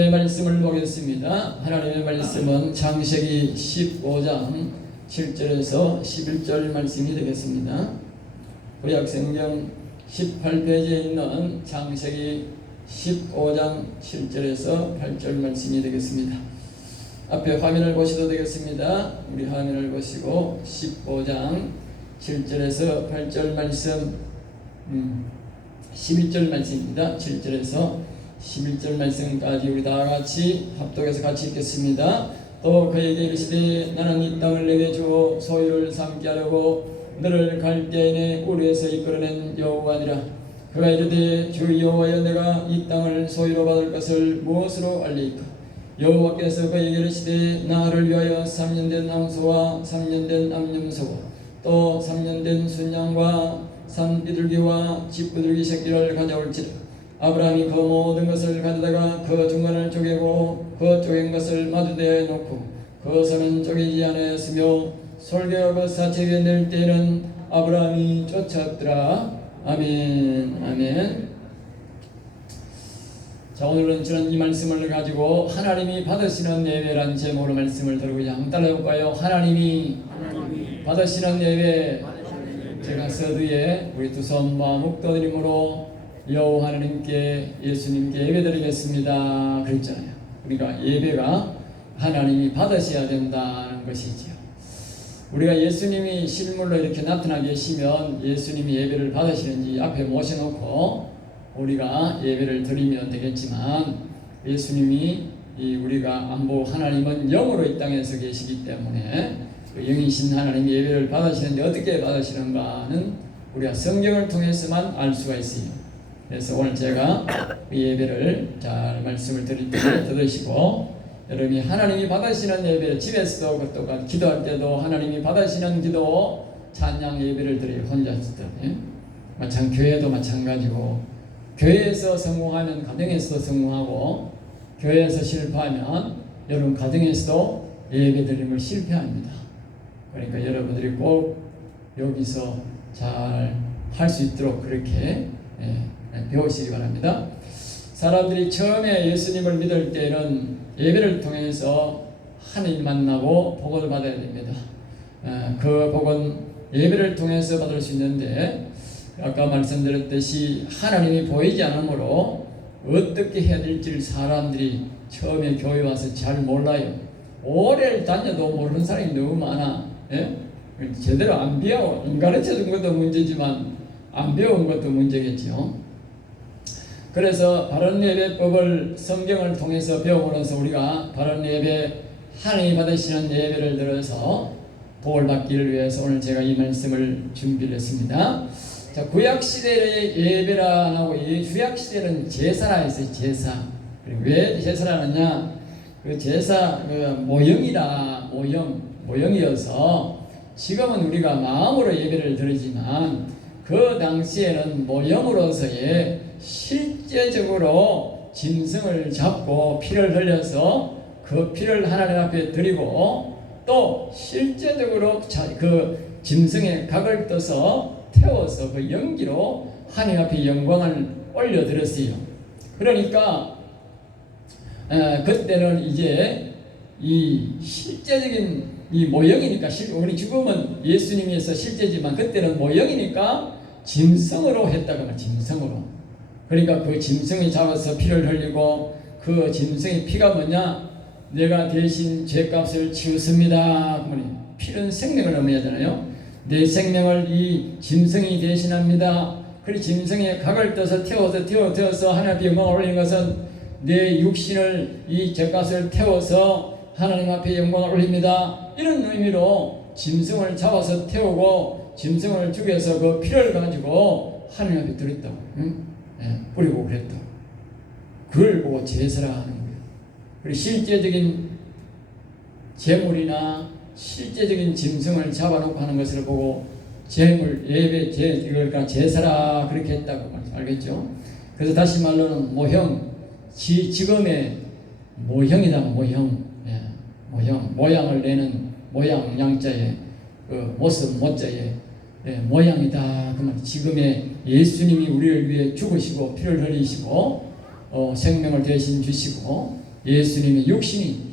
하나님의 말씀을 보겠습니다. 하나님의 말씀은 창세기 15장 7절에서 11절 말씀이 되겠습니다. 구약성경 18페이지에 있는 창세기 15장 7절에서 8절 말씀이 되겠습니다. 앞에 화면을 보셔도 되겠습니다. 우리 화면을 보시고 15장 7절에서 8절 말씀 11절 말씀입니다. 7절에서 11절 말씀까지 우리 다 같이 합독해서 같이 읽겠습니다. 또 그에게 이르시되 나는 이 땅을 내게 주어 소유를 삼게 하려고 너를 갈대인의 꿀에서 이끌어낸 여호와니라. 그가 이르되 주 여호와여 내가 이 땅을 소유로 받을 것을 무엇으로 알리이까? 여호와께서 그에게 이르시되 나를 위하여 3년 된 암소와 3년 된 암염소와 또 3년 된 순양과 산비둘기와 집비둘기 새끼를 가져올지라. 아브라함이 그 모든 것을 가져다가 그 중간을 쪼개고 그 쪼갠 것을 마주대에 놓고 그 선은 쪼개지 아니하였으며 솔개가 그 사체 위에 낼 때에는 아브라함이 쫓았더라. 아멘. 아멘. 자, 오늘은 저는 이 말씀을 가지고 하나님이 받으시는 예배란 제목으로 말씀을 드리고자 한번 따라해볼까요? 하나님이 받으시는 예배. 제가 서두에 우리 두 손과 목도드림으로 여호와 하나님께 예수님께 예배드리겠습니다 그랬잖아요. 우리가 예배가 하나님이 받으셔야 된다는 것이지요. 우리가 예수님이 실물로 이렇게 나타나 계시면 예수님이 예배를 받으시는지 앞에 모셔놓고 우리가 예배를 드리면 되겠지만 예수님이 우리가 안 보고 하나님은 영으로 이 땅에서 계시기 때문에 그 영이신 하나님이 예배를 받으시는데 어떻게 받으시는가는 우리가 성경을 통해서만 알 수가 있어요. 그래서 오늘 제가 예배를 잘 말씀을 드릴 때 들으시고 여러분이 하나님이 받으시는 예배 집에서도 똑같이 기도할 때도 하나님이 받으시는 기도 찬양 예배를 드려요. 혼자서도 마찬가지 교회도 마찬가지고 교회에서 성공하면 가정에서도 성공하고 교회에서 실패하면 여러분 가정에서도 예배 드리는 걸 실패합니다. 그러니까 여러분들이 꼭 여기서 잘 할 수 있도록 그렇게 배우시기 바랍니다. 사람들이 처음에 예수님을 믿을 때는 예배를 통해서 하나님 만나고 복을 받아야 됩니다. 그 복은 예배를 통해서 받을 수 있는데 아까 말씀드렸듯이 하나님이 보이지 않으므로 어떻게 해야 될지를 사람들이 처음에 교회 와서 잘 몰라요. 오래 다녀도 모르는 사람이 너무 많아. 제대로 안 배워. 안 가르쳐준 것도 문제지만 안 배운 것도 문제겠죠. 그래서 바른 예배법을 성경을 통해서 배움으로써 우리가 바른 예배, 하나님이 받으시는 예배를 들어서 복을 받기를 위해서 오늘 제가 이 말씀을 준비를 했습니다. 자, 구약시대의 예배라 안 하고 이 구약시대는 제사라 했어요. 제사. 왜 제사라 하느냐? 그 제사 모형이라 모형이어서 지금은 우리가 마음으로 예배를 드리지만 그 당시에는 모형으로서의 실제적으로 짐승을 잡고 피를 흘려서 그 피를 하나님 앞에 드리고 또 실제적으로 그 짐승의 각을 떠서 태워서 그 연기로 하나님 앞에 영광을 올려드렸어요. 그러니까 그때는 이제 이 실제적인 이 모형이니까 우리 죽음은 예수님에서 실제지만 그때는 모형이니까 짐승으로 했다고 말이야. 짐승으로. 그러니까 그 짐승이 잡아서 피를 흘리고 그 짐승의 피가 뭐냐? 내가 대신 죄값을 치웠습니다. 피는 생명을 의미하잖아요. 내 생명을 이 짐승이 대신합니다. 그리고 짐승의 각을 떠서 태워서 하나님 앞에 영광을 올리는 것은 내 육신을 이 죄값을 태워서 하나님 앞에 영광을 올립니다. 이런 의미로 짐승을 잡아서 태우고 짐승을 죽여서 그 피를 가지고 하나님 앞에 드렸다고. 뿌리고 그랬다. 그걸 보고 제사라 하는 거예요. 그리고 실제적인 제물이나 실제적인 짐승을 잡아놓고 하는 것을 보고 제물, 예배, 그러니까 제사라 그렇게 했다고 알겠죠? 그래서 다시 말로는 모형, 지금의 모형이다. 모형, 모양을 내는 모양, 양자의 그 모습, 모자의 모양이다. 그 말. 지금의 예수님이 우리를 위해 죽으시고 피를 흘리시고 생명을 대신 주시고 예수님의 육신이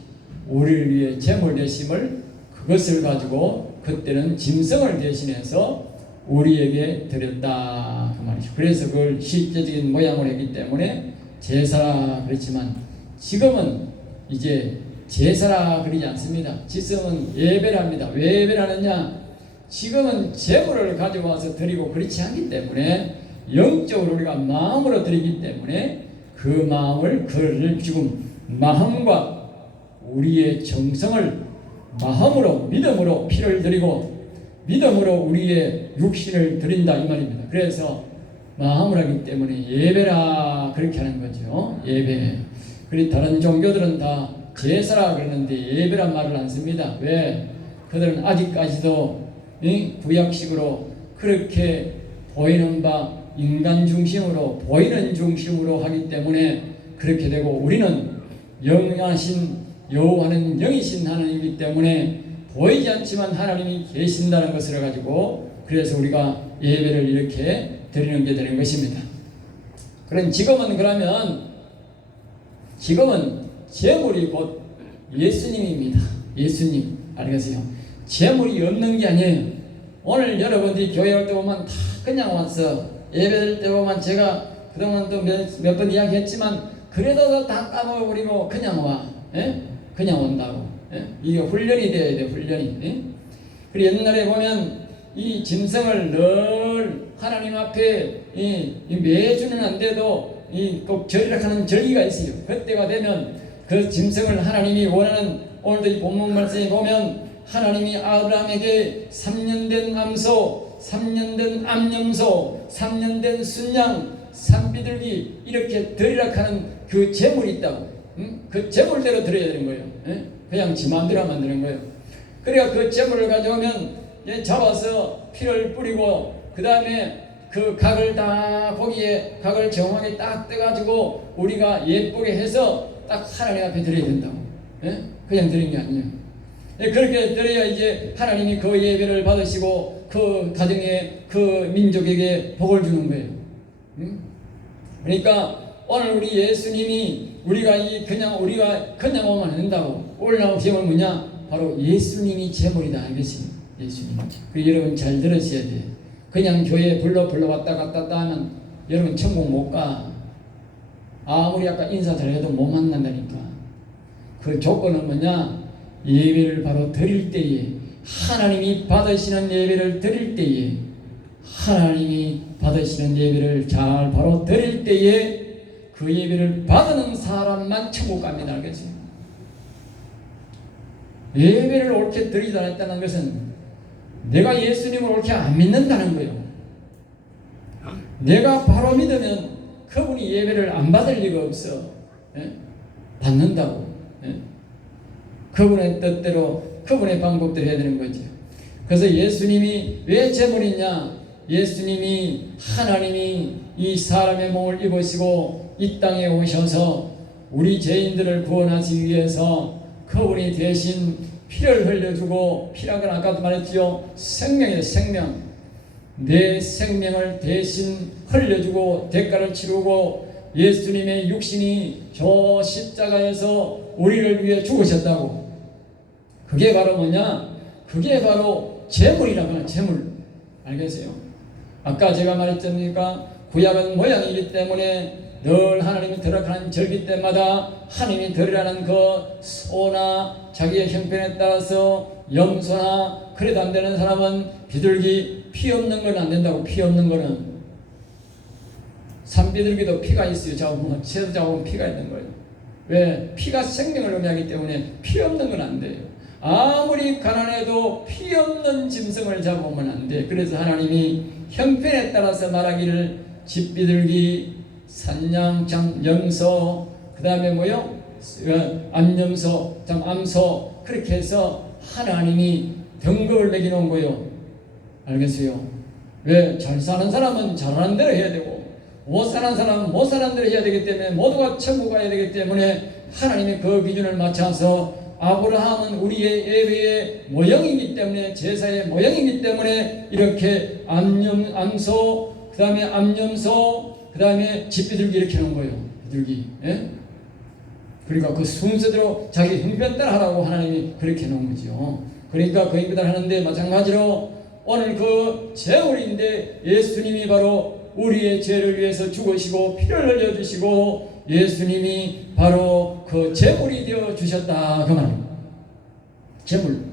우리를 위해 제물 되심을 그것을 가지고 그때는 짐승을 대신해서 우리에게 드렸다 그 말이죠. 그래서 그걸 실제적인 모양으로 했기 때문에 제사라 그랬지만 지금은 이제 제사라 그러지 않습니다. 지금은 예배를 합니다. 왜 예배를 하느냐? 지금은 제물을 가지고 와서 드리고 그렇지 않기 때문에 영적으로 우리가 마음으로 드리기 때문에 그 마음을 그를 지금 마음과 우리의 정성을 마음으로 믿음으로 피를 드리고 믿음으로 우리의 육신을 드린다 이 말입니다. 그래서 마음을 하기 때문에 예배라 그렇게 하는 거죠. 예배. 그리고 다른 종교들은 다 제사라 그러는데 예배란 말을 안 씁니다. 왜? 그들은 아직까지도 구약식으로 그렇게 보이는 바 인간 중심으로 보이는 중심으로 하기 때문에 그렇게 되고 우리는 영하신 여호와는 영이신 하나님이기 때문에 보이지 않지만 하나님이 계신다는 것을 가지고 그래서 우리가 예배를 이렇게 드리는 게 되는 것입니다. 그럼 지금은 제물이 곧 예수님입니다. 예수님 알겠어요? 제물이 없는 게 아니에요. 오늘 여러분들이 교회 올 때 보면 다 그냥 와서 예배드릴 때 보면 제가 그동안 또 몇 번 이야기했지만 그래도 다 까먹어버리고 그냥 와. 예? 그냥 온다고. 예? 이게 훈련이 되어야 돼. 훈련이. 예? 그리고 옛날에 보면 이 짐승을 늘 하나님 앞에 매주는 안 돼도 꼭 절이라 하는 절기가 있어요. 그때가 되면 그 짐승을 하나님이 원하는 오늘도 이 본문 말씀에 보면 하나님이 아브라함에게 3년 된 암소, 3년 된 암염소, 3년 된 순양, 산비둘기 이렇게 드리라 하는 그 제물이 있다고. 그 제물대로 드려야 되는 거예요. 그냥 지 마음대로 하면 안 되는 거예요. 그래야 그 제물을 가져오면 잡아서 피를 뿌리고 그 다음에 그 각을 다 거기에 각을 정확하게 딱 떼가지고 우리가 예쁘게 해서 딱 하나님 앞에 드려야 된다고. 그냥 드리는 게 아니에요. 그렇게 드려야 이제 하나님이 그 예배를 받으시고 그 가정에 그 민족에게 복을 주는 거예요. 그러니까 오늘 우리 예수님이 우리가 그냥 오면 안 된다고. 올라온 제물 뭐냐? 바로 예수님이 제물이다 알겠어요? 예수님. 그 여러분 잘 들으셔야 돼요. 그냥 교회 불러 왔다 갔다 하면 여러분 천국 못 가. 아무리 아까 인사 잘해도 못 만난다니까. 그 조건은 뭐냐? 예배를 바로 드릴 때에 하나님이 받으시는 예배를 드릴 때에 하나님이 받으시는 예배를 잘 바로 드릴 때에 그 예배를 받는 사람만 천국 갑니다. 알겠어요? 예배를 옳게 드리지 않았다는 것은 내가 예수님을 옳게 안 믿는다는 거예요. 내가 바로 믿으면 그분이 예배를 안 받을 리가 없어. 받는다고. 그분의 뜻대로 그분의 방법대로 해야 되는 거죠. 그래서 예수님이 왜 제물이냐? 예수님이 하나님이 이 사람의 몸을 입으시고 이 땅에 오셔서 우리 죄인들을 구원하시기 위해서 그분이 대신 피를 흘려주고 피란 건 아까도 말했지요. 생명이에요. 생명. 내 생명을 대신 흘려주고 대가를 치르고 예수님의 육신이 저 십자가에서 우리를 위해 죽으셨다고. 그게 바로 뭐냐? 그게 바로 제물이라고 하는 제물. 알겠어요? 아까 제가 말했습니까? 구약은 모양이기 때문에 늘 하나님이 들어가는 절기 때마다 하나님이 드리라는 그 소나 자기의 형편에 따라서 염소나 그래도 안 되는 사람은 비둘기 피 없는 건 안 된다고. 피 없는 거는 산비둘기도 피가 있어요. 잡으면 새도 잡으면 피가 있는 거예요. 왜? 피가 생명을 의미하기 때문에 피 없는 건 안 돼요. 아무리 가난해도 피 없는 짐승을 잡으면 안 돼. 그래서 하나님이 형편에 따라서 말하기를 집비둘기, 산양, 염소, 그 다음에 뭐요? 암염소, 암소 그렇게 해서 하나님이 등급을 매겨놓은 거예요. 알겠어요? 왜? 잘 사는 사람은 잘하는 대로 해야 되고 못 사는 사람은 못 사는 대로 해야 되기 때문에 모두가 천국 가야 되기 때문에 하나님의 그 기준을 맞춰서 아브라함은 우리의 예배의 모형이기 때문에 제사의 모형이기 때문에 이렇게 암소 그 다음에 암염소 그 다음에 집비둘기 이렇게 하는 거예요. 비둘기. 예? 그러니까 그 순서대로 자기 형편 따라 하라고 하나님이 그렇게 해놓은 거죠. 그러니까 그 형편 따라 하는데 마찬가지로 오늘 그 제물인데 예수님이 바로 우리의 죄를 위해서 죽으시고 피를 흘려주시고 예수님이 바로 그 제물이 되어 주셨다 그 말입니다. 제물.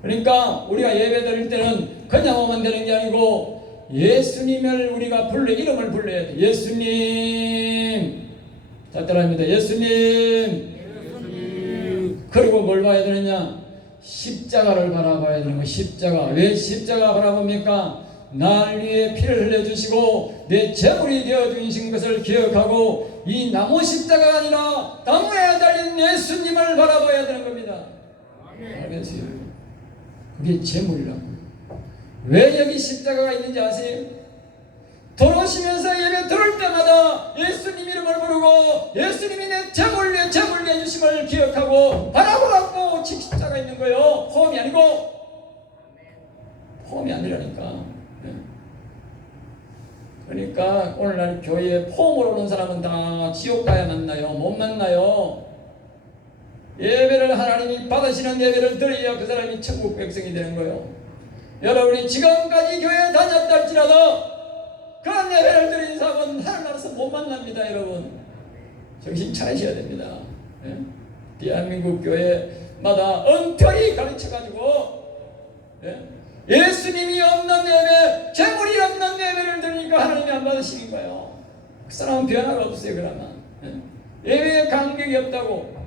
그러니까 우리가 예배 드릴 때는 그냥 오면 되는 게 아니고 예수님을 우리가 이름을 불러야 돼. 예수님. 자, 따라합니다. 예수님. 그리고 뭘 봐야 되느냐? 십자가를 바라봐야 되는 거. 십자가. 왜 십자가 바라봅니까? 날 위해 피를 흘려주시고 내 제물이 되어주신 것을 기억하고 이 나무 십자가가 아니라 나무에 달린 예수님을 바라봐야 되는 겁니다. 알겠어요? 그게 제물이라고. 왜 여기 십자가가 있는지 아세요? 돌아오시면서 예배 들을 때마다 예수님 이름을 부르고 예수님이 내 제물 내주심을 기억하고 바라보라고 십자가 있는 거예요. 폼이 아니고. 폼이 아니라니까. 그러니까 오늘날 교회에 폼으로 오는 사람은 다 지옥 가야 만나요. 못 만나요. 예배를 하나님이 받으시는 예배를 드려야 그 사람이 천국 백성이 되는 거예요. 여러분이 지금까지 교회에 다녔다 할지라도 그런 예배를 드린 사람은 하나님 나라에서 못 만납니다. 여러분 정신 차리셔야 됩니다. 예? 대한민국 교회마다 엉터리 가르쳐가지고 예수님이 없는 예배, 제물이 없는 예배를 드리니까 하나님이 안 받으시는 거예요. 그 사람은 변화가 없어요. 그러면 예배에 간격이 없다고.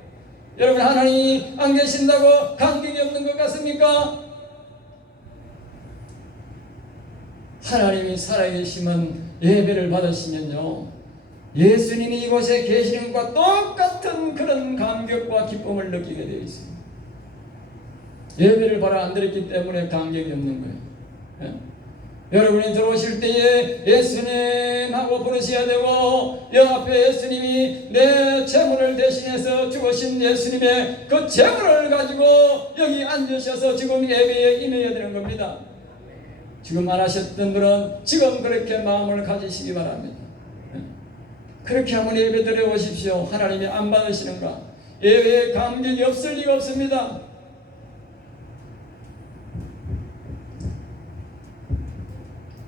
여러분 하나님이 안 계신다고 간격이 없는 것 같습니까? 하나님이 살아계시면 예배를 받으시면요 예수님이 이곳에 계시는 것과 똑같은 그런 감격과 기쁨을 느끼게 되어 있습니다. 예배를 바로 안 드렸기 때문에 간격이 없는 거예요. 여러분이 들어오실 때에 예수님 하고 부르셔야 되고 여 앞에 예수님이 내 제물을 대신해서 죽으신 예수님의 그 제물을 가지고 여기 앉으셔서 지금 예배에 임해야 되는 겁니다. 지금 안 하셨던 분은 지금 그렇게 마음을 가지시기 바랍니다. 그렇게 한번 예배 드려 보십시오. 하나님이 안 받으시는가? 예배에 감격이 없을 리가 없습니다.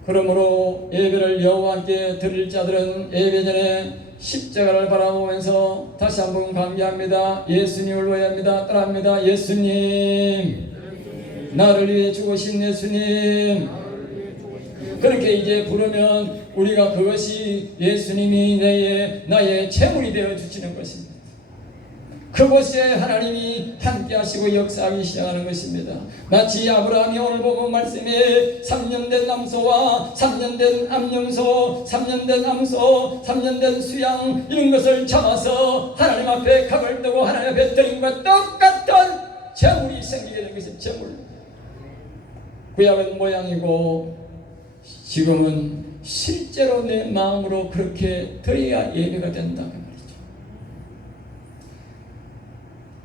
그러므로 예배를 여호와께 드릴 자들은 예배 전에 십자가를 바라보면서 다시 한번 강조합니다. 예수님을 노래합니다. 따라합니다. 예수님, 나를 위해 죽으신 예수님. 그렇게 이제 부르면 우리가 그것이 예수님이 나의 제물이 되어 주시는 것입니다. 그곳에 하나님이 함께 하시고 역사하기 시작하는 것입니다. 마치 아브라함이 오늘 보고 말씀에 3년 된 남소와 3년 된 암염소, 3년 된 암소, 3년 된 수양 이런 것을 잡아서 하나님 앞에 각을 뜨고 하나님 앞에 드린 것과 똑같은 제물이 생기게 된 것입니다. 제물. 구약은 모양이고 지금은 실제로 내 마음으로 그렇게 드려야 예배가 된다.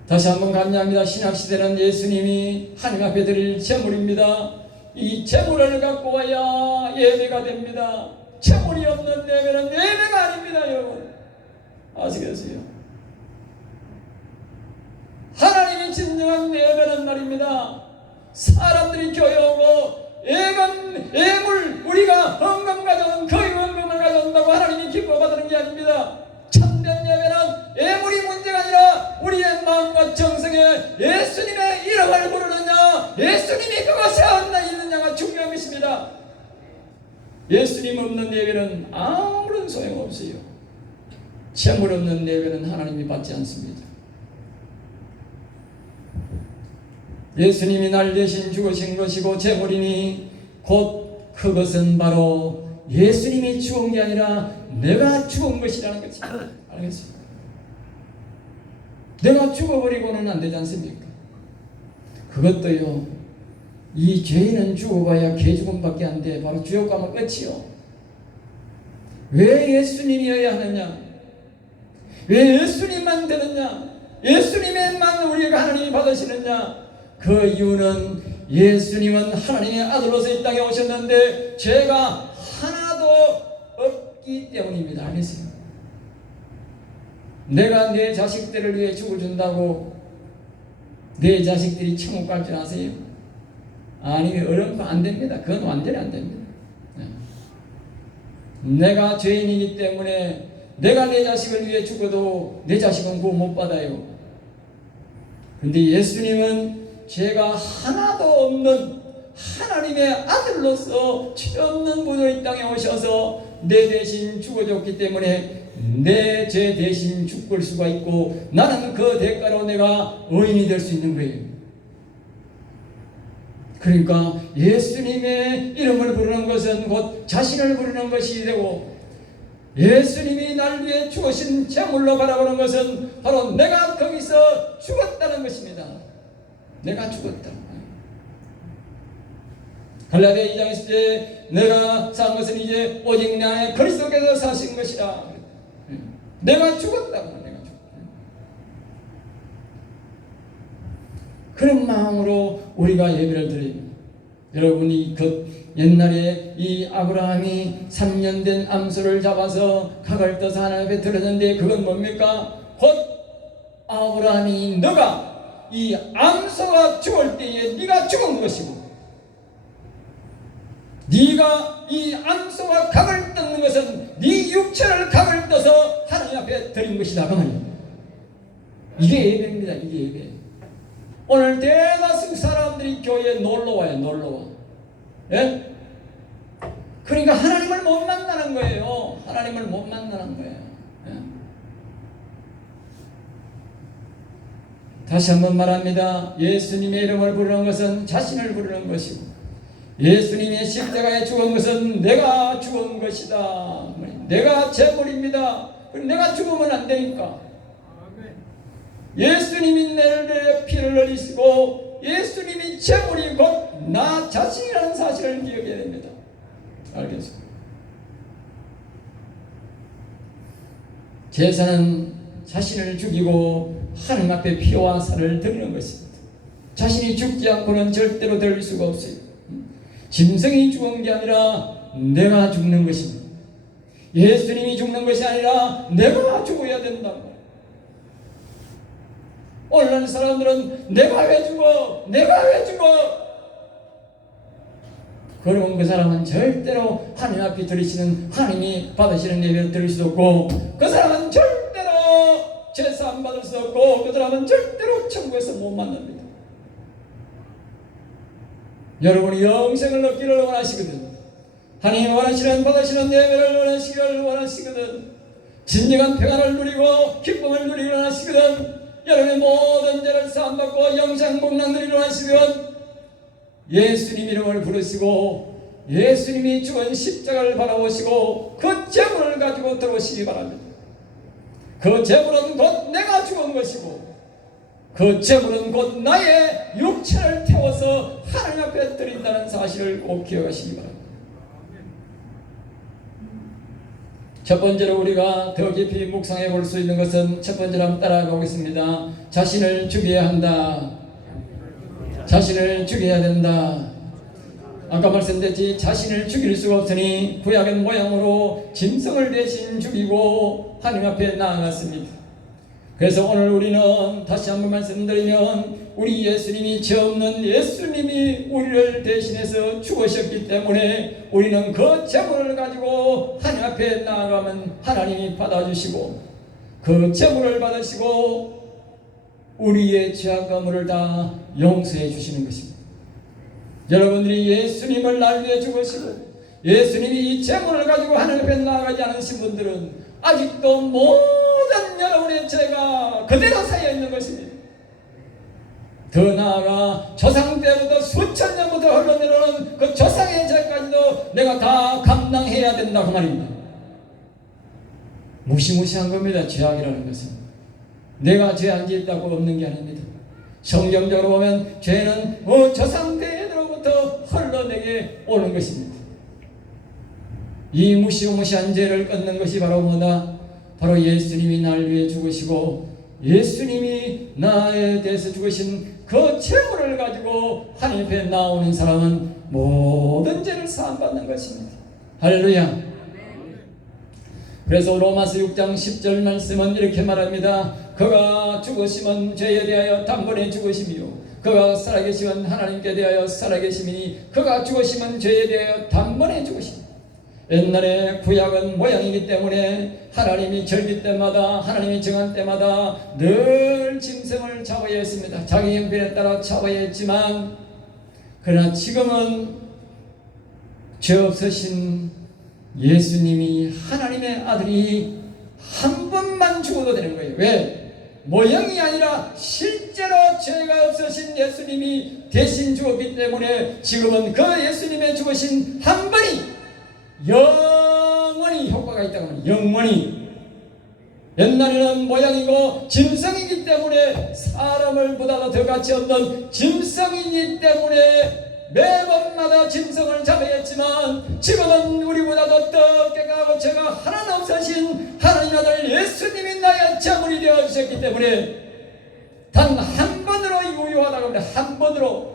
다시 한번 감사합니다. 신학시대는 예수님이 하나님 앞에 드릴 제물입니다. 이 제물을 갖고 와야 예배가 됩니다. 제물이 없는 예배는 예배가 아닙니다. 여러분 아시겠어요? 하나님이 진정한 예배는 말입니다. 사람들이 교회오고 예물 우리가 헌금 가져온 그 헌금을 가져온다고 하나님이 기뻐 받는 게 아닙니다. 참된 예배는 예물이 문제가 아니라 우리의 마음과 정성에 예수님의 이름을 부르느냐 예수님이 그것에 앉아 있느냐가 중요한 것입니다. 예수님 없는 예배는 아무런 소용없어요. 제물 없는 예배는 하나님이 받지 않습니다. 예수님이 날 대신 죽으신 것이고 제물이니 곧 그것은 바로 예수님이 죽은 게 아니라 내가 죽은 것이라는 것입니다. 알겠습니까? 내가 죽어버리고는 안 되지 않습니까? 그것도요 이 죄인은 죽어봐야 개죽음밖에 안 돼. 바로 주역 가면 끝이요. 왜 예수님이어야 하느냐? 왜 예수님만 되느냐? 예수님만 우리가 하나님이 받으시느냐? 그 이유는 예수님은 하나님의 아들로서 이 땅에 오셨는데 죄가 하나도 없기 때문입니다. 알겠어요? 내가 내 자식들을 위해 죽어준다고 내 자식들이 천국 갈 줄 아세요? 아니, 어려운 거 안 됩니다. 그건 완전히 안 됩니다. 내가 죄인이기 때문에 내가 내 자식을 위해 죽어도 내 자식은 구원 못 받아요. 근데 예수님은 죄가 하나도 없는 하나님의 아들로서 죄 없는 분으로 이 땅에 오셔서 내 대신 죽어줬기 때문에 내 죄 대신 죽을 수가 있고 나는 그 대가로 내가 의인이 될 수 있는 거예요. 그러니까 예수님의 이름을 부르는 것은 곧 자신을 부르는 것이 되고 예수님이 날 위해 죽으신 제물로 바라보는 것은 바로 내가 거기서 죽었다는 것입니다. 내가 죽었다. 갈라디아 2장에서 이제 내가 산 것은 이제 오직 내 안에 그리스도께서 사신 것이라. 내가 죽었다고. 내가 죽었다. 그런 마음으로 우리가 예배를 드립니다. 여러분이 그 옛날에 이 아브라함이 3년 된 암소를 잡아서 각을 떠서 하나님 앞에 들었는데 그건 뭡니까? 곧 아브라함이 너가 이 암소가 죽을 때에 네가 죽은 것이고 네가 이 암소와 각을 뜯는 것은 네 육체를 각을 떠서 하나님 앞에 드린 것이다. 그 말이에요. 이게 예배입니다. 이게 예배. 오늘 대다수 사람들이 교회에 놀러와요. 놀러와. 예? 그러니까 하나님을 못 만나는 거예요. 하나님을 못 만나는 거예요. 예? 다시 한번 말합니다. 예수님의 이름을 부르는 것은 자신을 부르는 것이고 예수님의 십자가에 죽은 것은 내가 죽은 것이다. 내가 제물입니다. 내가 죽으면 안 되니까. 예수님이 내 피를 흘리시고 예수님이 제물이 곧 나 자신이라는 사실을 기억해야 됩니다. 알겠습니다. 제사는 자신을 죽이고 하나님 앞에 피와 살을 드리는 것입니다. 자신이 죽지 않고는 절대로 드릴 수가 없어요. 짐승이 죽은 게 아니라 내가 죽는 것입니다. 예수님이 죽는 것이 아니라 내가 죽어야 된다. 오늘날 사람들은 내가 왜 죽어? 내가 왜 죽어? 그러면 그 사람은 절대로 하나님 앞에 드리시는 하나님이 받으시는 예배를 드릴 수 없고 그 사람은 절대로 제사 안 받을 수 없고 그 사람은 절대로 천국에서 못 만납니다. 여러분이 영생을 얻기를 원하시거든. 하나님이 원하시는 받으시는 예배를 원하시기를 원하시거든. 진정한 평안을 누리고 기쁨을 누리기를 원하시거든. 여러분의 모든 죄를 사함받고 영생 복락 누리기를 원하시거든. 예수님 이름을 부르시고 예수님이 죽은 십자가를 바라보시고 그 제물을 가지고 들어오시기 바랍니다. 그 제물은 곧 내가 죽은 것이고 그 제물은 곧 나의 육체를 태워서 하나님 앞에 드린다는 사실을 꼭 기억하시기 바랍니다. 첫 번째로 우리가 더 깊이 묵상해 볼 수 있는 것은 첫 번째로 한번 따라가 보겠습니다. 자신을 죽여야 한다. 자신을 죽여야 된다. 아까 말씀드렸지 자신을 죽일 수가 없으니 구약의 모양으로 짐승을 대신 죽이고 하나님 앞에 나아갔습니다. 그래서 오늘 우리는 다시 한번 말씀드리면 우리 예수님이 죄 없는 예수님이 우리를 대신해서 죽으셨기 때문에 우리는 그 제물을 가지고 하나님 앞에 나아가면 하나님이 받아주시고 그 제물을 받으시고 우리의 죄악감을 다 용서해 주시는 것입니다. 여러분들이 예수님을 날 위해 죽으시고 예수님이 이 제물을 가지고 하나님 앞에 나아가지 않으신 분들은 아직도 모든 여러분의 죄가 그대로 쌓여 있는 것입니다. 더 나아가 조상 때부터 수천 년부터 흘러내려오는 그 조상의 죄까지도 내가 다 감당해야 된다 그 말입니다. 무시무시한 겁니다. 죄악이라는 것은 내가 죄 안 지었다고 없는 게 아닙니다. 성경적으로 보면 죄는 조상 때로부터 흘러내게 오는 것입니다. 이 무시무시한 죄를 끊는 것이 바로 뭐다? 바로 예수님이 날 위해 죽으시고 예수님이 나에 대해서 죽으신 그 제물을 가지고 하나님 앞에 나오는 사람은 모든 죄를 사함받는 것입니다. 할렐루야. 그래서 로마서 6장 10절 말씀은 이렇게 말합니다. 그가 죽으심은 죄에 대하여 단번에 죽으심이요 그가 살아계심은 하나님께 대하여 살아계심이니 그가 죽으심은 죄에 대하여 단번에 죽으심. 옛날에 구약은 모양이기 때문에 하나님이 절기 때마다 하나님이 정한 때마다 늘 짐승을 잡아야 했습니다. 자기 형편에 따라 잡아야 했지만 그러나 지금은 죄 없으신 예수님이 하나님의 아들이 한 번만 죽어도 되는 거예요. 왜? 모형이 아니라 실제로 죄가 없으신 예수님이 대신 죽었기 때문에 지금은 그 예수님의 죽으신 한 번이 영원히 효과가 있다고 합니다. 영원히. 옛날에는 모양이고 짐승이기 때문에 사람을 보다도 더 가치 없는 짐승이기 때문에 매번마다 짐승을 잡아야 했지만 지금은 우리보다도 더 깨끗하고 죄가 하나도 없으신 하나님 아들 예수님이 나의 제물이 되어주셨기 때문에 단 한 번으로 유효하다고 합니다. 한 번으로.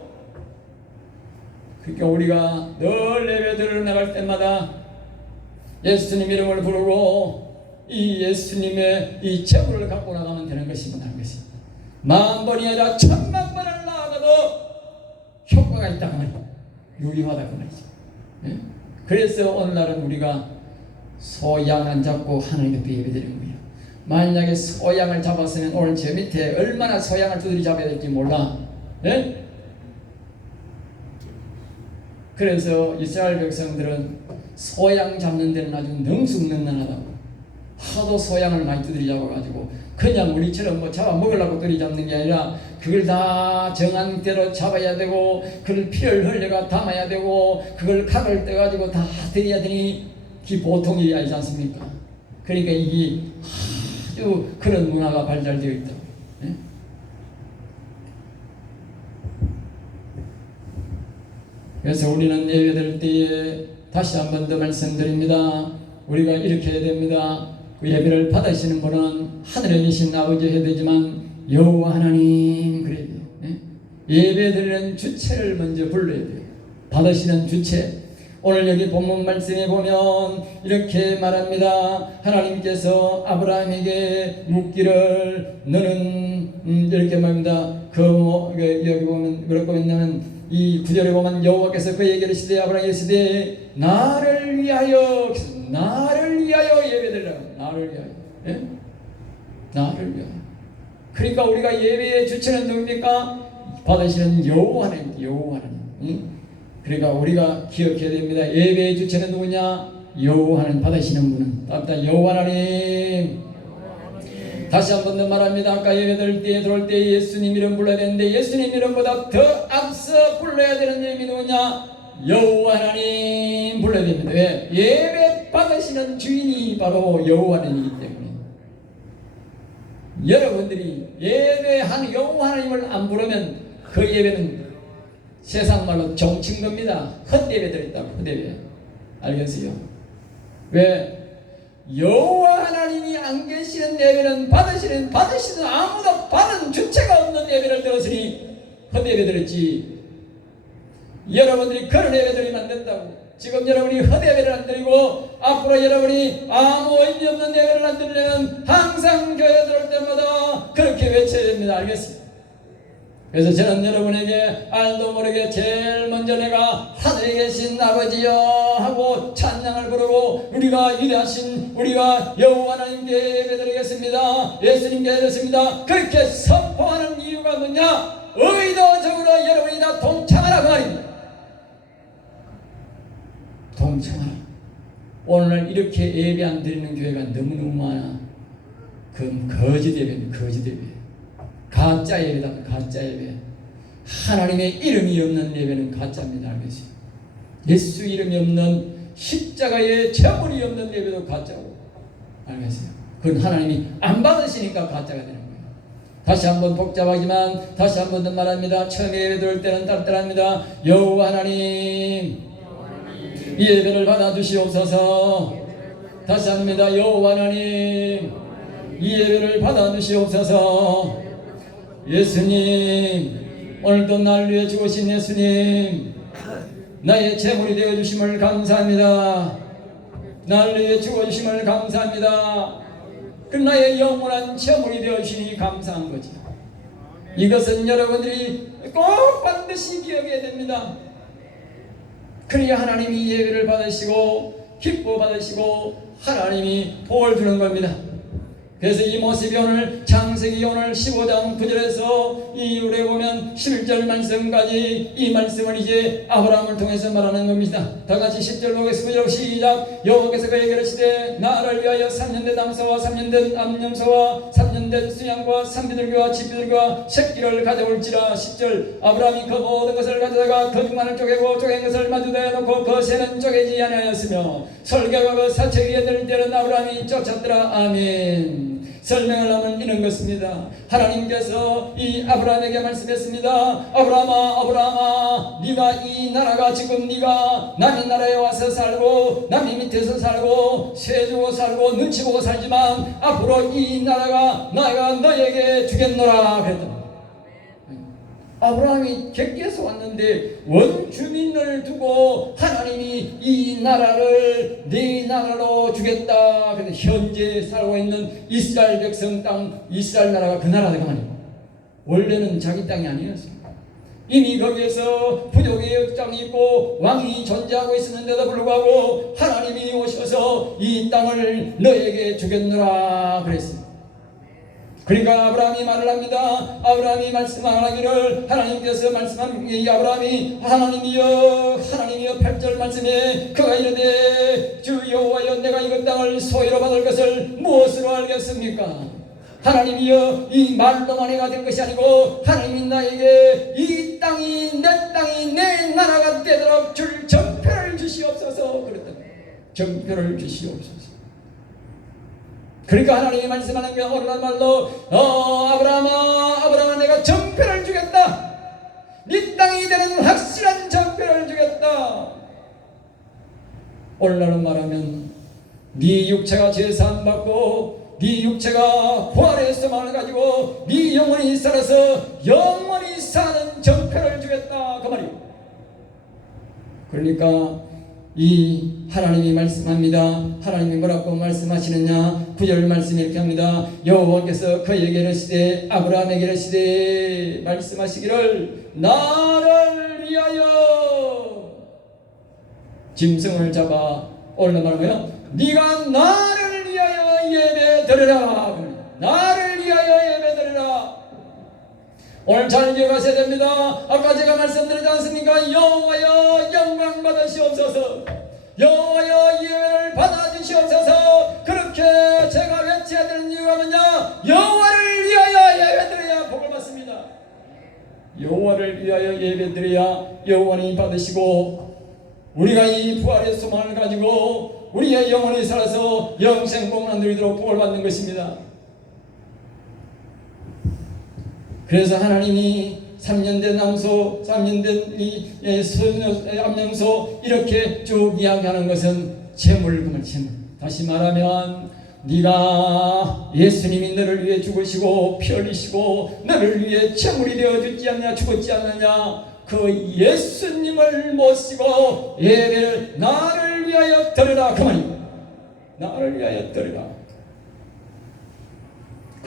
그러니까 우리가 늘 예배드리러 나갈 때마다 예수님 이름을 부르고 이 예수님의 이 제물을 갖고 나가면 되는 것입니다. 만 번이 아니라 천만 번을 나아가도 효과가 있다고 말이죠. 유효하다고 말이죠. 예? 그래서 오늘날은 우리가 소양 안 잡고 하나님께 예배드리는 거예요. 만약에 소양을 잡았으면 오늘 저 밑에 얼마나 소양을 두드리 잡아야 될지 몰라. 예? 그래서 이스라엘 백성들은 소양 잡는 데는 아주 능숙능란하다고. 하도 소양을 많이 두드리 잡아가지고 그냥 우리처럼 뭐 잡아 먹으려고 두드리 잡는 게 아니라 그걸 다 정한 대로 잡아야 되고 그걸 피를 흘려가 담아야 되고 그걸 각을 떼가지고 다 드려야 되니 그게 보통 일이 아니지 않습니까? 그러니까 이게 아주 그런 문화가 발달되어 있다. 예? 그래서 우리는 예배드릴 때에 다시 한 번 더 말씀드립니다. 우리가 이렇게 해야 됩니다. 그 예배를 받으시는 분은 하늘에 계신 아버지 해야 되지만 여호와 하나님 그래야 돼요. 예배 드리는 주체를 먼저 불러야 돼요. 받으시는 주체. 오늘 여기 본문 말씀에 보면 이렇게 말합니다. 하나님께서 아브라함에게 묻기를 너는 이렇게 말합니다. 여기 보면 뭐라고 했냐면 이 구절에 보면 여호와께서 그에게 이르시되 아브라함에게 이르시되 나를 위하여 예배드리라. 나를 위하여. 예? 나를 위하여. 그러니까 우리가 예배의 주체는 누굽니까? 받으시는 여호와 하나님. 여호와 하나님. 응? 그러니까 우리가 기억해야 됩니다. 예배의 주체는 누구냐? 여호와 하나님. 받으시는 분은 일단 여호와 하나님. 다시 한 번 더 말합니다. 아까 예배드릴 때 들어올 때 예수님 이름 불러야 되는데 예수님 이름보다 더 앞서 불러야 되는 이름이 누구냐? 여호와 하나님 불러야 됩니다. 왜? 예배 받으시는 주인이 바로 여호와 하나님이기 때문에 여러분들이 예배하는 여호와 하나님을 안 부르면 그 예배는 세상 말로 정친 겁니다. 헛예배 드렸다고. 헛예배. 알겠어요? 왜? 여호와 하나님이 안 계시는 예배는 받으시는 아무도 받은 주체가 없는 예배를 드렸으니 헛예배 드렸지. 여러분들이 그런 예배 드리면 안 된다고. 지금 여러분이 헛예배를 안 드리고 앞으로 여러분이 아무 의미 없는 예배를 안 드리려면 항상 교회 들어올 때마다 그렇게 외쳐야 됩니다. 알겠습니까? 그래서 저는 여러분에게 알도 모르게 제일 먼저 내가 하늘에 계신 아버지여 하고 찬양을 부르고 우리가 위대하신 우리가 여호와 하나님께 예배드리겠습니다. 예수님께 예배드리겠습니다. 그렇게 선포하는 이유가 뭐냐? 의도적으로 여러분이 다 동참하라 그 말입니다. 동참하라. 오늘날 이렇게 예배 안 드리는 교회가 너무너무 많아. 그건 거짓 예배입니다. 거짓 예배. 가짜 예배다. 가짜 예배. 하나님의 이름이 없는 예배는 가짜입니다. 알겠어요? 예수 이름이 없는 십자가의 제물이 없는 예배도 가짜고. 알겠어요? 그건 하나님이 안 받으시니까 가짜가 되는 거예요. 다시 한번 복잡하지만 다시 한번 더 말합니다. 처음에 예배 드릴 때는 따뜻합니다. 여호와 하나님 이 예배를 받아주시옵소서. 다시 합니다. 여호와 하나님 이 예배를 받아주시옵소서. 예수님 오늘도 날 위해 죽으신 예수님 나의 제물이 되어주심을 감사합니다. 나를 위해 죽어주심을 감사합니다. 그 나의 영원한 체험이 되어주시니 감사한 거지. 이것은 여러분들이 꼭 반드시 기억해야 됩니다. 그래야 하나님이 예배를 받으시고 기뻐 받으시고 하나님이 복을 주는 겁니다. 그래서 이 모습이 오늘 창세기 오늘 15장 9절에서 이후에 보면 11절 말씀까지 이 말씀을 이제 아브라함을 통해서 말하는 겁니다. 다같이 10절 보겠습니다. 시작. 여호와께서 그에게 이르시되 나를 위하여 3년 된 암소와 3년 된 암염소와 3년 된 수양과 산비둘기와 집비둘기와 새끼를 가져올지라. 10절 아브라함이 그 모든 것을 가져다가 그 중간을 쪼개고 쪼갠 것을 마주대어 놓고 그 새는 쪼개지 아니하였으며 설교가 그 사체 위에 늘 때는 아브라함이 쫓았더라. 아멘. 설명을 하면 이런 것입니다. 하나님께서 이 아브라함에게 말씀했습니다. 아브라함아, 아브라함아, 네가 이 나라가 지금 네가 남의 나라에 와서 살고 남의 밑에서 살고 쇠 주고 살고 눈치 보고 살지만 앞으로 이 나라가 내가 너에게 주겠노라 그랬다. 아브라함이 객기에서 왔는데 원주민을 두고 하나님이 이 나라를 네 나라로 주겠다. 그래서 현재 살고 있는 이스라엘 백성 땅, 이스라엘 나라가 그 나라가 아니고 원래는 자기 땅이 아니었습니다. 이미 거기에서 부족의 땅이 있고 왕이 존재하고 있었는데도 불구하고 하나님이 오셔서 이 땅을 너에게 주겠노라 그랬습니다. 그러니까 아브라함이 말을 합니다. 아브라함이 말씀하기를 하나님께서 말씀한 이 아브라함이 하나님이여 8절 말씀에 그가 이르되 주 여호와여 내가 이것 땅을 소유로 받을 것을 무엇으로 알겠습니까? 하나님이여 이 말로만해가 될 것이 아니고 하나님이 나에게 이 땅이 내 나라가 되도록 줄 정표를 주시옵소서 그랬다. 정표를 주시옵소서. 그러니까 하나님이 말씀하는 게 어느 말로 아브라함아 내가 정표를 주겠다. 네 땅이 되는 확실한 정표를 주겠다. 오늘날은 말하면 네 육체가 제사함 받고 네 육체가 부활의 소망을 가지고 네 영혼이 살아서 영원히 사는 정표를 주겠다 그 말이에요. 그러니까 이 하나님이 말씀합니다. 하나님이 뭐라고 말씀하시느냐? 9절 말씀이 이렇게 합니다. 여호와께서 그에게 이르시되 아브라함에게 이르시되 말씀하시기를 나를 위하여 짐승을 잡아 올라가는 거예요. 네가 나를 위하여 예배드리라. 나를 위하여 예배드리라. 오늘 잘 기억하셔야 됩니다. 아까 제가 말씀드리지 않습니까? 여호와여 영광 받으시옵소서. 여호와여 예배를 받아주시옵소서. 그렇게 제가 외쳐야 되는 이유가 뭐냐? 여호와를 위하여 예배드려야 복을 받습니다. 여호와를 위하여 예배드려야 여호와는 받으시고 우리가 이 부활의 소망을 가지고 우리의 영혼이 살아서 영생복을 누리도록 복을 받는 것입니다. 그래서 하나님이 3년 된 암소, 3년 된 암염소 이렇게 쭉 이야기하는 것은 재물, 그 말 재물. 다시 말하면 네가 예수님이 너를 위해 죽으시고 피 흘리시고 너를 위해 재물이 되어 죽지 않냐 죽었지 않느냐 그 예수님을 모시고 예배를 나를 위하여 드리라 그 말입니다. 나를 위하여 드리라.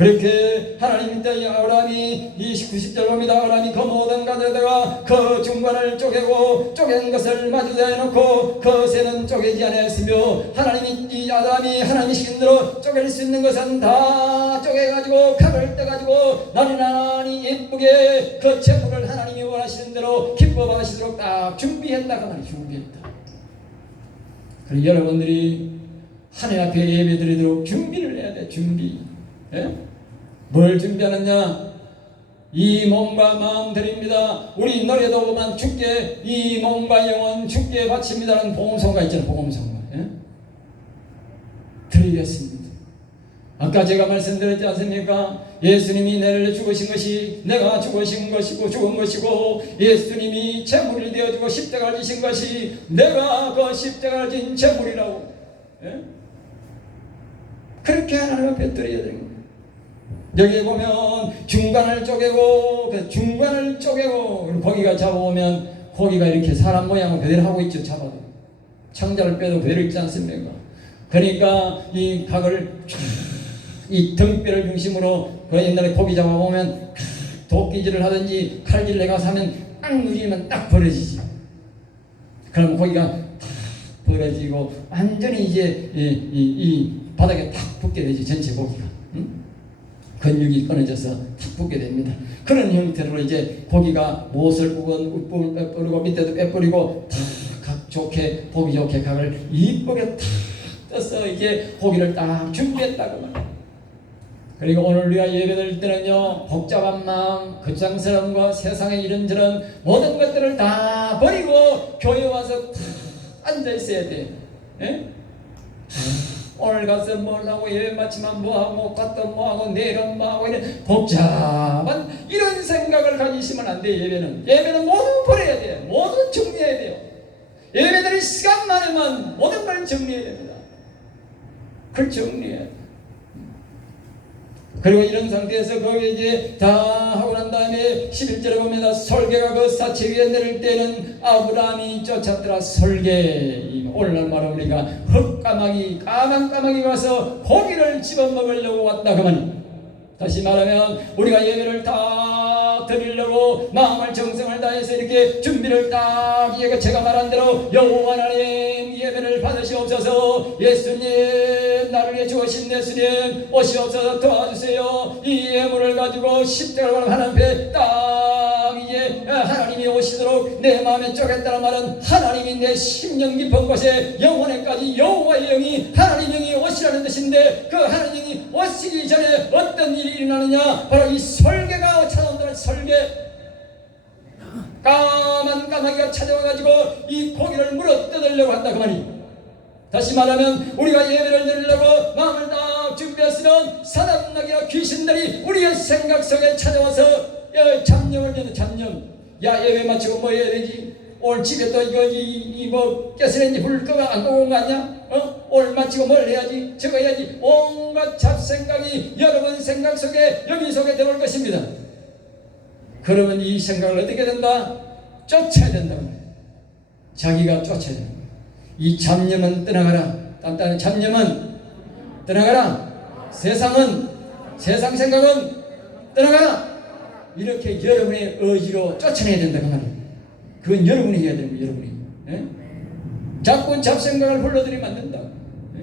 그렇게 하나님 때에 아브라함이 90절 봅니다. 아브라함이 그 모든 가져다가 그 중간을 쪼개고 쪼갠 것을 마주대어 놓고 그 새는 쪼개지 아니하였으며 하나님이 이 아담이 하나님이 시킨 대로 쪼갤 수 있는 것은 다 쪼개가지고 칼을 떼가지고 나니 예쁘게 그 제물을 하나님이 원하시는 대로 기뻐 받으시도록 딱 준비했다 그 말이 준비했다. 그리고 여러분들이 하나님 앞에 예배 드리도록 준비를 해야 돼. 준비. 예? 뭘 준비하느냐? 이 몸과 마음 드립니다. 우리 노래도 보면 주께 이 몸과 영혼 주께 바칩니다라는 복음성가 있잖아요. 복음성가. 예? 드리겠습니다. 아까 제가 말씀드렸지 않습니까? 예수님이 나를 죽으신 것이 내가 죽으신 것이고 죽은 것이고 예수님이 제물이 되어주고 십자가를 지신 것이 내가 그 십자가를 진 제물이라고. 예? 그렇게 하나님 앞에 드려야 되는 거예요. 여기 보면 중간을 쪼개고 고기가 잡아오면 고기가 이렇게 사람 모양을 그대로 하고 있죠. 잡아도 창자를 빼도 그대로 있지 않습니까? 그러니까 이 각을 이 등뼈를 중심으로 그 옛날에 고기 잡아보면 도끼질을 하든지 칼질을 해가서 하면 딱 누리면 딱 벌어지지. 그럼 고기가 탁 벌어지고 완전히 이제 이 바닥에 탁 붙게 되지. 전체 고기가 근육이 끊어져서 탁 붙게 됩니다. 그런 형태로 이제 고기가 못을 뿌건 빼뿌리고 밑에도 빼뿌리고 각 좋게 보기 좋게 각을 이쁘게 탁 떠서 이제 고기를 딱 준비했다고 말이에요. 그리고 오늘 우리가 예배드릴 때는요, 복잡한 마음, 거창스러움과 세상의 이런저런 모든 것들을 다 버리고 교회 와서 다 앉아 있어야 돼. 예? 오늘 가서 뭘 하고 예배 마치면 뭐하고 갔다 뭐하고 내일은 뭐하고 이런 복잡한 이런 생각을 가지시면 안 돼. 예배는 모두 버려야 돼. 모두 정리해야 돼요. 예배드릴 시간 많으면 모든 걸 정리해야 됩니다. 그걸 정리해야 돼. 그리고 이런 상태에서 거기에 이제 다 하고 난 다음에 11절에 보면 솔개가 그 사체 위에 내릴 때는 아브라함이 쫓았더라. 솔개. 오늘날 말하면 우리가 흑까마귀 까망까마귀 와서 고기를 집어먹으려고 왔다 그 말이. 다시 말하면 우리가 예배를 다 드리려고 마음을 정성을 다해서 이렇게 준비를 딱 제가 말한 대로 여호와 하나님 예배를 받으시옵소서. 예수님 나를 위해 주신 예수님 오시옵소서 도와주세요. 이 예물을 가지고 십자가를 하나님 앞에 딱 이제 하나님이 오시도록 내 마음에 쪼갰다는 말은 하나님이 내 심령 깊은 곳에 영혼에까지 여호와의 영이 하나님 영이 오시라는 뜻인데, 그 하나님 영이 오시기 전에 어떤 일이 일어나느냐, 바로 이 솔개가 찾아온다는 솔개. 까만 까마귀가 찾아와가지고 이 고기를 물어 뜯으려고 한다 그 말이. 다시 말하면 우리가 예배를 드리려고 마음을 딱 준비했으면 사단나기나 귀신들이 우리의 생각 속에 찾아와서 잡념을 여는 잡념. 야 예배 마치고 뭐 해야 되지? 오늘 집에 또 이거 가스레인지 불 끄가 안 끄고 온 거 아니야? 오늘 마치고 뭘 해야지? 저거 해야지? 온갖 잡생각이 여러분 생각 속에 여기 속에 들어올 것입니다. 그러면 이 생각을 어떻게 된다? 쫓아야 된다고 해요. 자기가 쫓아야 된다. 이 잡념은 떠나가라. 단단한 잡념은 떠나가라. 세상 생각은 떠나가라. 이렇게 여러분의 의지로 쫓아내야 된다 그 말이에요. 그건 여러분이 해야 되는 거예요. 여러분이. 예? 자꾸 잡생각을 불러들이면 안 된다. 예?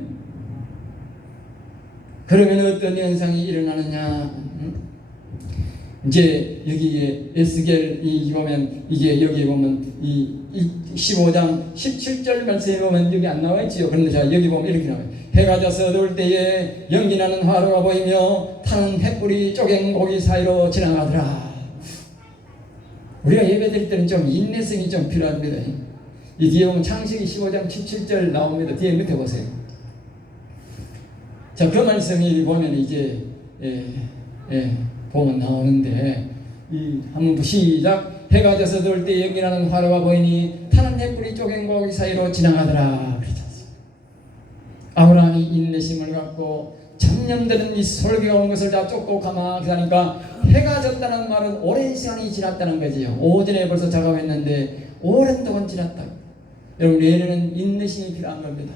그러면 어떤 현상이 일어나느냐? 이제 여기에 에스겔 이 보면 이게 여기 보면 이 15장 17절 말씀에 보면 여기 안 나와 있지요. 그런데 자 여기 보면 이렇게 나와요. 해가 져서 어두울 때에 연기나는 화로가 보이며 타는 횃불이 쪼갠 고기 사이로 지나가더라. 우리가 예배드릴 때는 좀 인내성이 좀 필요합니다. 이 뒤에 보면 창세기 15장 17절 나옵니다. 뒤에 밑에 보세요. 자, 그 말씀이 보면 이제 보면 나오는데 한번 시작. 해가 져서 어두울 때 연기나는 화로가 보이니 타는 횃불이 쪼갠 고기 사이로 지나가더라. 그러지 않습니까? 아브라함이 인내심을 갖고 잡념되는 이 솔개가 온 것을 다 쫓고 가만히 하니까 해가 졌다는 말은 오랜 시간이 지났다는 거지요. 오전에 벌써 작업했는데 오랜 동안 지났다. 여러분 예배는 인내심이 필요한 겁니다.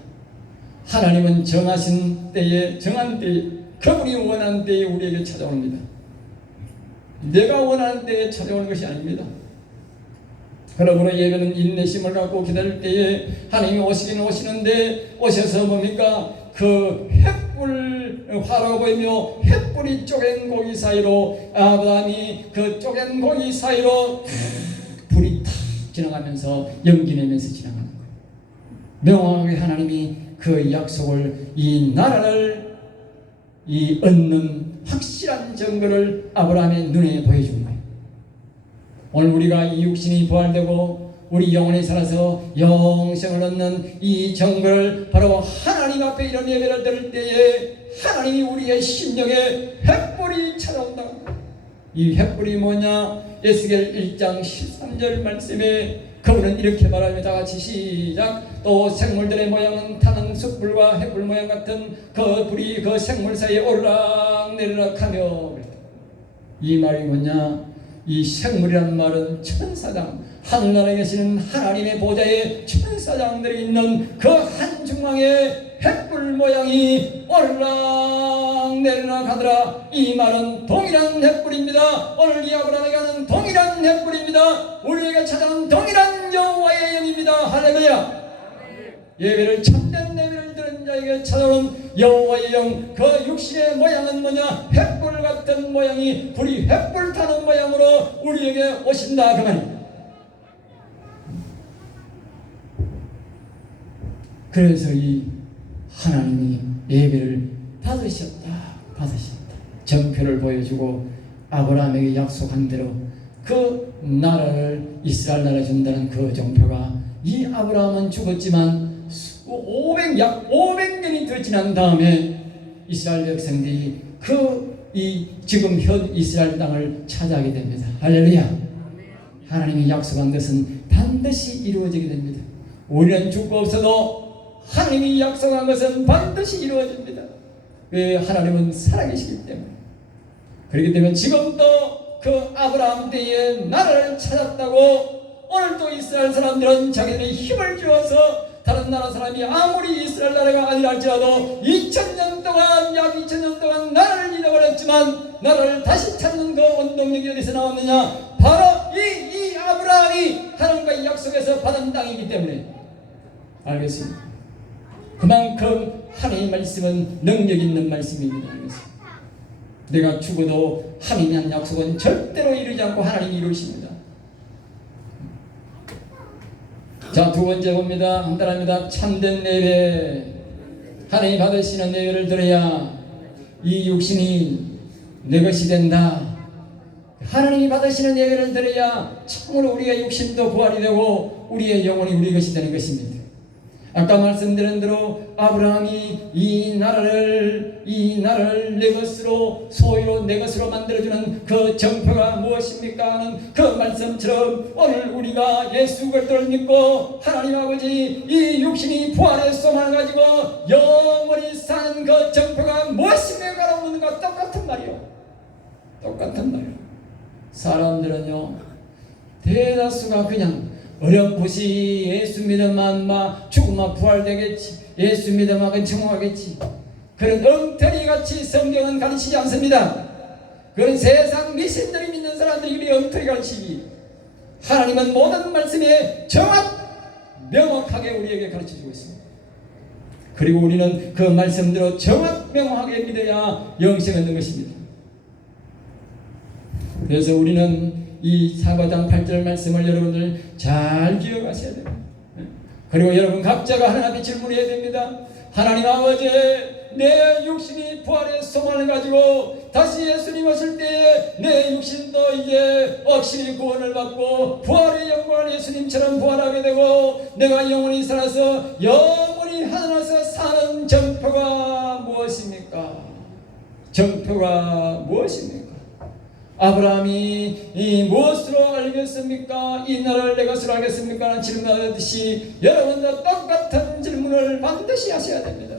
하나님은 정하신 때에 정한 때에 그분이 원하는 때에 우리에게 찾아옵니다. 내가 원하는 때에 찾아오는 것이 아닙니다. 그러므로 예배는 인내심을 갖고 기다릴 때에 하나님이 오시긴 오시는데 오셔서 뭡니까? 그 횃불 화로가 보이며 횃불이 쪼갠 고기 사이로 아브라함이 그 쪼갠 고기 사이로 불이 탁 지나가면서 연기 내면서 지나가는 거예요. 명확하게 하나님이 그 약속을 이 나라를 이 얻는 확실한 증거를 아브라함의 눈에 보여준 거예요. 오늘 우리가 이 육신이 부활되고 우리 영혼이 살아서 영생을 얻는 이 증거를 바로 하나님 앞에 이런 예배를 드릴 때에 하나님이 우리의 심령에 횃불이 찾아온다. 이 횃불이 뭐냐? 에스겔 1장 13절 말씀에 그분은 이렇게 말합니다. 같이 시작. 또 생물들의 모양은 타는 숯불과 횃불 모양 같은 그 불이 그 생물 사이에 오르락 내리락 하며, 이 말이 뭐냐? 이 생물이란 말은 천사장, 하늘나라에 계시는 하나님의 보좌에 천사장들이 있는 그 한 중앙에 횃불 모양이 오르락 내리락 하더라. 이 말은 동일한 횃불입니다. 오늘 이 아브라함에게 하는 동일한 횃불입니다. 우리에게 찾아온 동일한 여호와의 영입니다. 할렐루야. 예배를 참된 예배를 드는 자에게 찾아오는 여호와의 영, 그 육신의 모양은 뭐냐? 횃불 같은 모양이 불이 횃불 타는 모양으로 우리에게 오신다 그 말입니다. 그래서 이 하나님이 예배를 받으셨다. 정표를 보여주고 아브라함에게 약속한 대로 그 나라를 이스라엘 나라 준다는 그 정표가 이 아브라함은 죽었지만 약 500년이 더 지난 다음에 이스라엘 백성들이 지금 현 이스라엘 땅을 차지하게 됩니다. 할렐루야. 하나님이 약속한 것은 반드시 이루어지게 됩니다. 우리는 죽고 없어도 하나님이 약속한 것은 반드시 이루어집니다. 왜? 하나님은 살아계시기 때문에. 그렇기 때문에 지금도 그 아브라함 때에 나라를 찾았다고 오늘도 이스라엘 사람들은 자기들의 힘을 주어서 다른 나라 사람이 아무리 이스라엘 나라가 아니라 할지라도 2000년 동안 약 2000년 동안 나라를 잃어버렸지만 나라를 다시 찾는 그 원동력이 어디서 나왔느냐? 바로 이 아브라함이 하나님과의 약속에서 받은 땅이기 때문에. 알겠습니다. 그만큼 하나님의 말씀은 능력 있는 말씀입니다. 알겠습니다. 내가 죽어도 하나님이 한 약속은 절대로 이루지 않고 하나님이 이루십니다. 자, 두 번째 봅니다. 한 사람입니다. 참된 예배. 하나님이 받으시는 예배를 들어야 이 육신이 내 것이 된다. 하나님이 받으시는 예배를 들어야 참으로 우리의 육신도 부활이 되고 우리의 영혼이 우리 것이 되는 것입니다. 아까 말씀드린 대로 아브라함이 이 나라를 내 것으로 소유로 내 것으로 만들어주는 그 정표가 무엇입니까 하는 그 말씀처럼 오늘 우리가 예수 그리스도를 믿고 하나님 아버지 이 육신이 부활의 소망을 가지고 영원히 사는 그 정표가 무엇입니까 라고 묻는 것과 똑같은 말이요. 똑같은 말이요. 사람들은요 대다수가 그냥 어렴풋이 예수 믿으면 죽으면 부활되겠지, 예수 믿으면 청하겠지, 그런 엉터리같이 성경은 가르치지 않습니다. 그런 세상 미신들이 믿는 사람들이 이리 엉터리 가르치기. 하나님은 모든 말씀에 명확하게 우리에게 가르쳐주고 있습니다. 그리고 우리는 그 말씀대로 명확하게 믿어야 영생을 얻는 것입니다. 그래서 우리는 이 사과장 8절 말씀을 여러분들 잘 기억하셔야 됩니다. 그리고 여러분 각자가 하나님 앞에 질문해야 됩니다. 하나님 아버지, 내 육신이 부활의 소망을 가지고 다시 예수님 오실 때에 내 육신도 이제 확실히 구원을 받고 부활의 영광을 예수님처럼 부활하게 되고 내가 영원히 살아서 영원히 하늘에서 사는 정표가 무엇입니까? 정표가 무엇입니까? 아브라함이 무엇으로 알겠습니까? 이 나라를 내 것으로 알겠습니까? 라는 질문하듯이 여러분도 똑같은 질문을 반드시 하셔야 됩니다.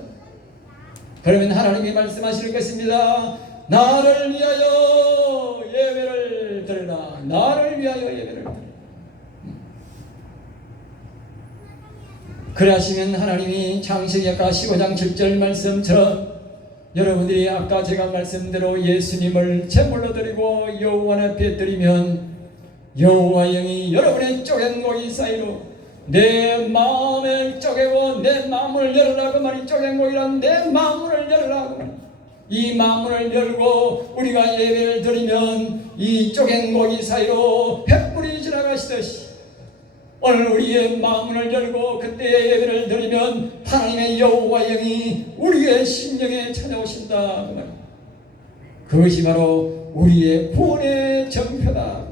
그러면 하나님이 말씀하실 것입니다. 나를 위하여 예배를 드리라. 나를 위하여 예배를 드리라. 그래 하시면 하나님이 창세기 아까 15장 7절 말씀처럼 여러분들이 아까 제가 말씀대로 예수님을 제물로 드리고 여호와 앞에 드리면 여호와 영이 여러분의 쪼갠 고기 사이로 내 마음을 쪼개고 내 마음을 열으라 그 말이 쪼갠 고기란 내 마음을 열으라 그 말이. 이 마음을 열고 우리가 예배를 드리면 이 쪼갠 고기 사이로 횃불이 지나가시듯이 오늘 우리의 마음을 열고 그때의 예배를 드리면 하나님의 여호와 영이 우리의 심령에 찾아오신다 그 말. 그것이 바로 우리의 구원의 정표다.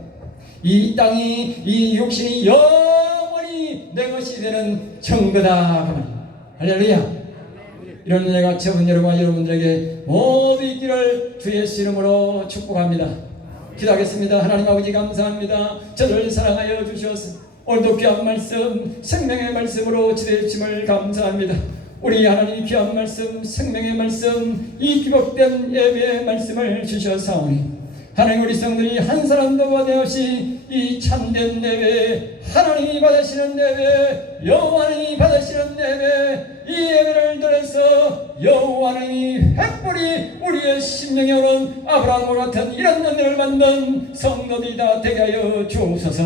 이 땅이 이 육신이 영원히 내 것이 되는 증거다 그 말. 할렐루야. 이런 은혜가 저는 여러분과 여러분들에게 모두 있기를 주 예수 이름으로 축복합니다. 기도하겠습니다. 하나님 아버지 감사합니다. 저를 사랑하여 주셔서 오늘도 귀한 말씀, 생명의 말씀으로 지도해 주심을 감사합니다. 우리 하나님 귀한 말씀, 생명의 말씀, 이 기복된 예배의 말씀을 주셨사오니 하나님 우리 성들이 한 사람도 거대 없이 이 참된 예배, 하나님이 받으시는 예배, 여호와님이 받으시는 예배, 이 예배를 들어서 여호와님이 횃불이 우리의 심령에 오른 아브라함과 같은 이런 은혜를 받는 성도들이 다 되게 하여 주옵소서.